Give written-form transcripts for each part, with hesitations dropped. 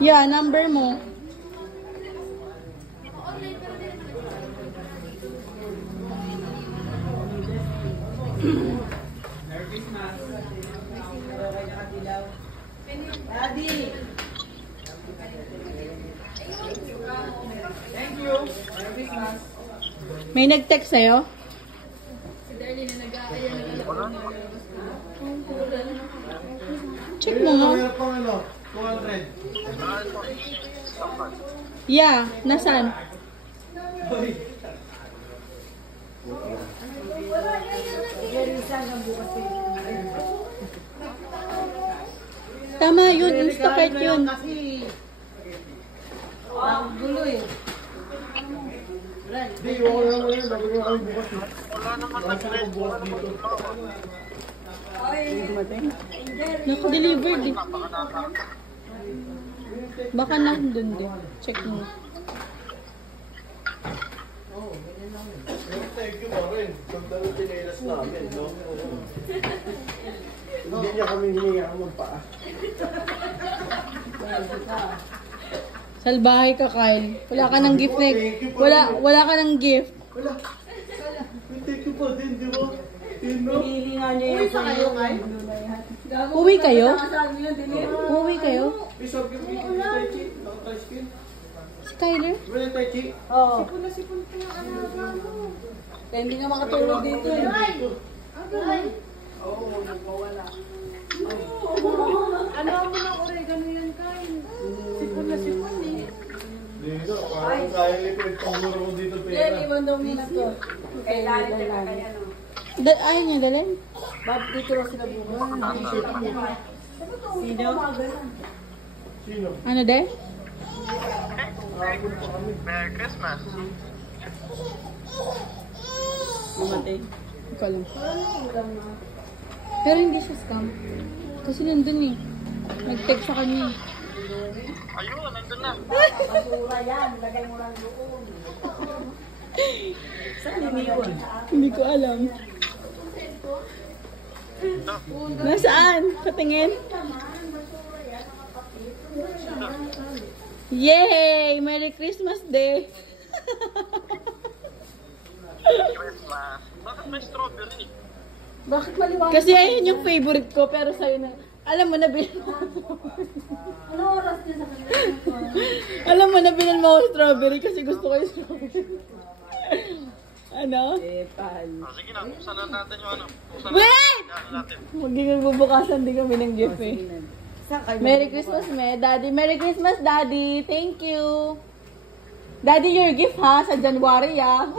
Yeah, number mo. Merry Christmas. Daddy. Thank you. Merry Christmas. May nag-text sa'yo? Check mo nga. Meron pang ano, 200. Yeah, nasan? Tama yun, Instacart yun. Kasi ang gulo eh. Hindi, iwan ko lang mo yun. Sabi ko kami bukas eh. Nasa ko bukas dito. Naka-delivered eh. Baka nandun din. Check mo. Thank you pa rin. Ganda ng tinelas namin, no? Hindi niya kami hininga magpaa. Salbahay ka, Kyle. Wala ka ng gift na wala ka ng gift. Wala. Thank you pa din, di ba? Yun, no? Hinihinga niya yung sa'yo, Kyle. Uwi kayo? Uwi kayo? Isog yung Tai Chi. Naka-tricycle. Si Tyler? Wala Tai Chi. Oo. Sipon na sipon ka na ano. Kaya hindi nga makatulog dito eh. Oo, nagpawala. Ano mo ng oregano yan, Kyle? Sipon na sipon eh. Dito, parang kaya ipin panguro ko dito Yan, pera. iwan daw muna to. Kailangan niya na kaya no. Ayaw niya dalhin? Bob, dito lang sila bukas. Sino? Sino? Ano de? Merry Christmas. Mamatay. Hindi ko alam. Pero hindi siya scam. Kasi nandun eh. Nag-text sa kanya. Ayun, nandun na. Basura yan, lagay mo lang doon. Saan liniwan? Hindi ko alam. Nasaan? Patingin. Yay! Merry Christmas Day! Christmas. Bakit may strawberry? Bakit maliwanag? Kasi ayun yung favorite ko, pero sa'yo na. Alam mo na bilan mo. Ano oras niya sa kanila? Alam mo na bilan mo ako strawberry kasi gusto ko yung strawberry. Ano? Epal. Sige na, buksan na natin yung ano. Buksan Wait! natin. Magiging bubukasan din kami ng gift eh. Merry Christmas, Daddy. Merry Christmas, Daddy. Thank you. Daddy, your gift ha, sa January ah.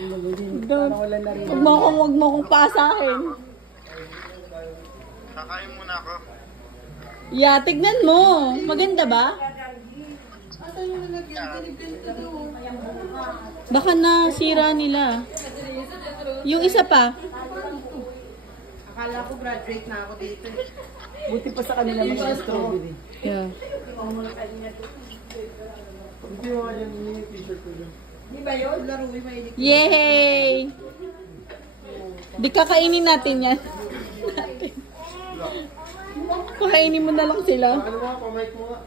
Wala na rin. Huwag mo akong paasahin. Kakain muna ako. Yeah, tignan mo. Maganda ba? Baka nasira nila. Yung isa pa. Akala ko graduate na ako dito. Buti pa sa kanila mga strawberry. Yeah. Hindi mo nga yan yung t-shirt ko dyan. Di ba yun? Laro, may Yay! Di kakainin natin yan. Pakainin mo na lang sila. Ano nga, pamike mo nga.